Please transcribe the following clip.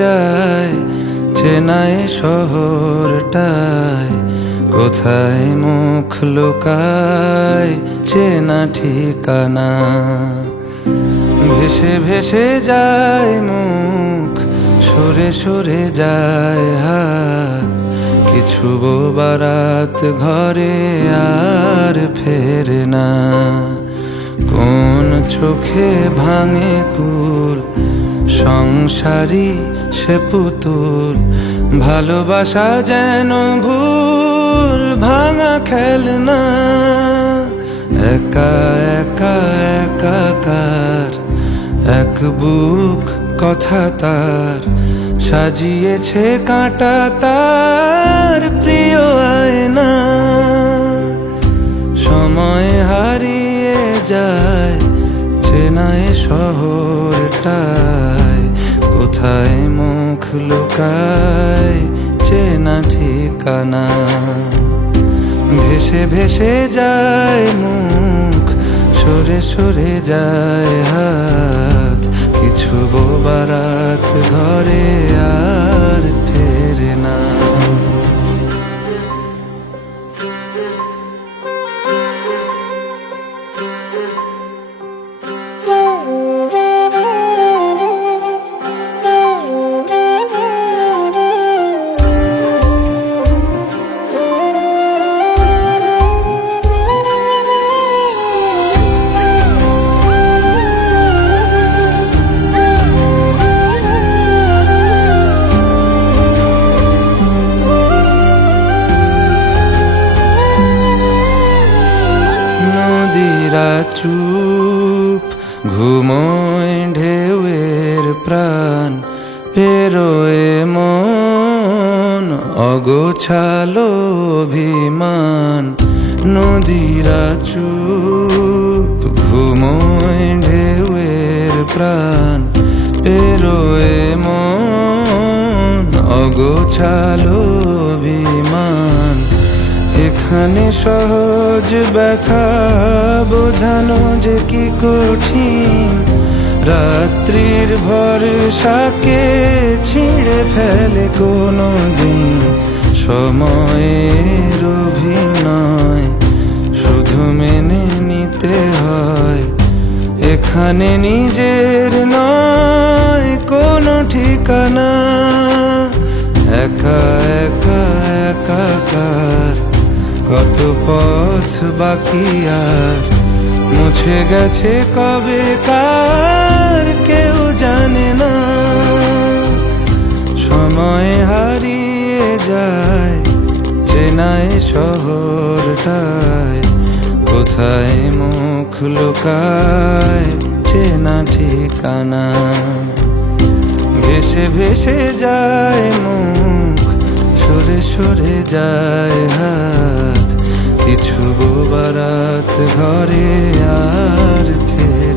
যায় চেনাই শহরটায়, কোথায় মুখ লুকায় চেনা ঠিকানা। ভেসে ভেসে যায় মুখ, সরে সরে যায় হাত, কিছু বারাত ঘরে আর ফেরে না। কোন চোখে ভাঙে কুল, সংসারী সে পুতুল, ভালোবাসা যেন ভুল ভাঙা খেলনা। একা একা একাকার এক বুক কথা তার, সাজিয়েছে কাঁটা তার প্রিয় আয়না। সময় হারিয়ে যায় চেনাই শহরটায়, কোথায় মুখ লুকায় চেনা ঠিকানা। ভেসে ভেসে যায় মুখ, সরে সরে যায় হাত, কিছু বারাত ঘরে আর ফেরে না। নদীরা চুপ ঘুমোয় ঢেউয়ের প্রাণ, পেরোয় মন অগোছালো অভিমান। নদীরা চুপ ঘুমোয় ঢেউয়ের প্রাণ, পেরোয় মন অগোছালো অভিমান। এখানে সহজ ব্যথা বোঝানো যে কি কঠিন, রাত্রির ভরসাকে ছিঁড়ে ফেলে কোনো দিন। সময়ের অভিনয় শুধু মেনে নিতে হয়, এখানে নিজের নয় কোনো ঠিকানা। একা একা একাকার কত পথ বাকি আর, মুছে গেছে কবে কার কেউ জানে না। সময় হারিয়ে যায় চেনাই শহরটায়, কোথায় মুখ লুকায় চেনা ঠিকানা। ভেসে ভেসে যায় মুখ, সরে সরে যায় হাত, কিছু বারাত ঘরে আর ফেরে